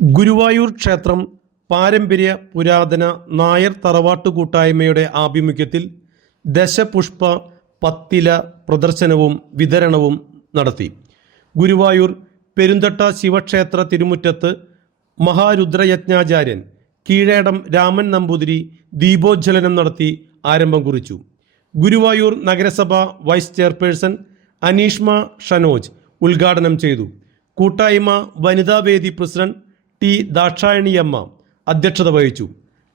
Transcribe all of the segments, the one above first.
ഗുരുവായൂർ ക്ഷേത്രം പാരമ്പര്യ പുരാതന നായർ തറവാട്ട് കൂട്ടായ്മയുടെ ആഭിമുഖ്യത്തിൽ ദശപുഷ്പ പത്തില പ്രദർശനവും വിതരണവും നടത്തി. ഗുരുവായൂർ പെരുന്തട്ട ശിവക്ഷേത്ര തിരുമുറ്റത്ത് മഹാരുദ്രയജ്ഞാചാര്യൻ കീഴേടം രാമൻ നമ്പൂതിരി ദീപോജ്വലനം നടത്തി ആരംഭം കുറിച്ചു. ഗുരുവായൂർ നഗരസഭ വൈസ് ചെയർപേഴ്സൺ അനീഷ്മ ഷനോജ് ഉദ്ഘാടനം ചെയ്തു. കൂട്ടായ്മ വനിതാവേദി പ്രസിഡന്റ് ടി ദാക്ഷായണിയമ്മ അധ്യക്ഷത വഹിച്ചു.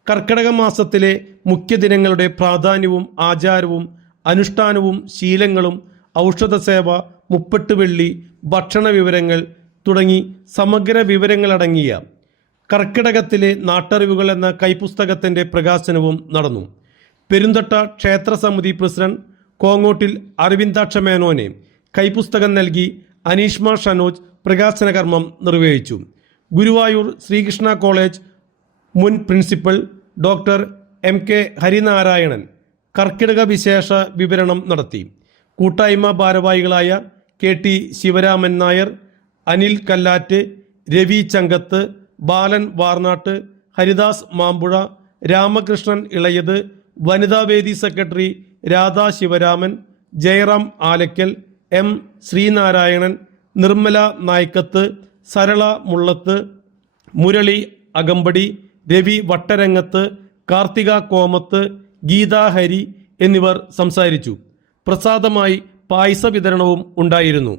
കർക്കിടക മാസത്തിലെ മുഖ്യ ദിനങ്ങളുടെ പ്രാധാന്യവും ആചാരവും അനുഷ്ഠാനവും ശീലങ്ങളും ഔഷധസേവ മുപ്പെട്ട് വെള്ളി ഭക്ഷണ വിവരങ്ങൾ തുടങ്ങി സമഗ്ര വിവരങ്ങളടങ്ങിയ കർക്കിടകത്തിലെ നാട്ടറിവുകൾ എന്ന കൈപുസ്തകത്തിന്റെ പ്രകാശനവും നടന്നു. പെരുന്തട്ട ക്ഷേത്ര സമിതി പ്രസിഡന്റ് കോങ്ങോട്ടിൽ അരവിന്ദാക്ഷ മേനോനെ കൈപുസ്തകം നൽകി അനീഷ്മ ഷനോജ് പ്രകാശന കർമ്മം നിർവഹിച്ചു. ഗുരുവായൂർ ശ്രീകൃഷ്ണ കോളേജ് മുൻ principal doctor M K Harinarayanan കർക്കിടക വിശേഷ വിവരണം നടത്തി. കൂട്ടായ്മ ഭാരവാഹികളായ കെ ടി ശിവരാമൻ നായർ അനിൽ കല്ലാറ്റ് രവി ചങ്കത്ത് ബാലൻ വാർനാട്ട് ഹരിദാസ് മാമ്പുഴ രാമകൃഷ്ണൻ ഇളയത് വനിതാവേദി സെക്രട്ടറി രാധാ ശിവരാമൻ ജയറാം ആലക്കൽ എം ശ്രീനാരായണൻ നിർമ്മല നായ്ക്കത്ത് സരള മുള്ളത്ത് മുരളി അകമ്പടി രവി വട്ടരംഗത്ത് കാർത്തിക കോമത്ത് ഗീതാഹരി എന്നിവർ സംസാരിച്ചു. പ്രസാദമായി പായസ വിതരണവും ഉണ്ടായിരുന്നു.